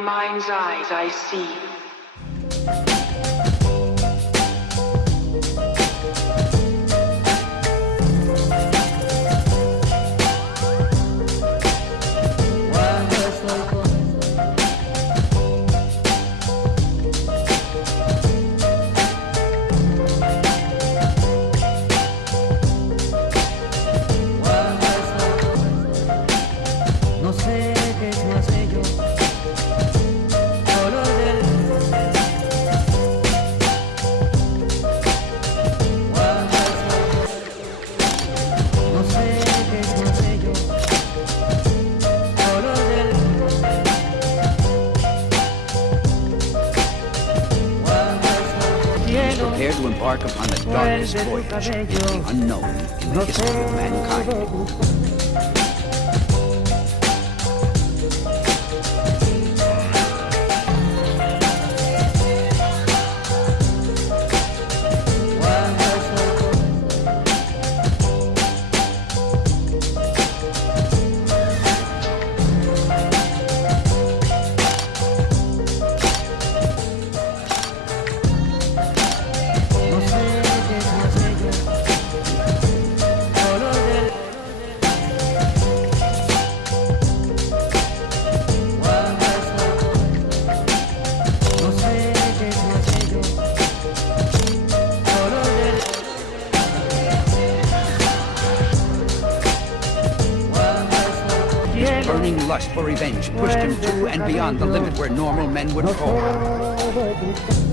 mind's eyes I see. Prepare to embark upon the darkest voyage into the unknown in the history of mankind. Burning lust for revenge pushed him to and beyond the limit where normal men would fall.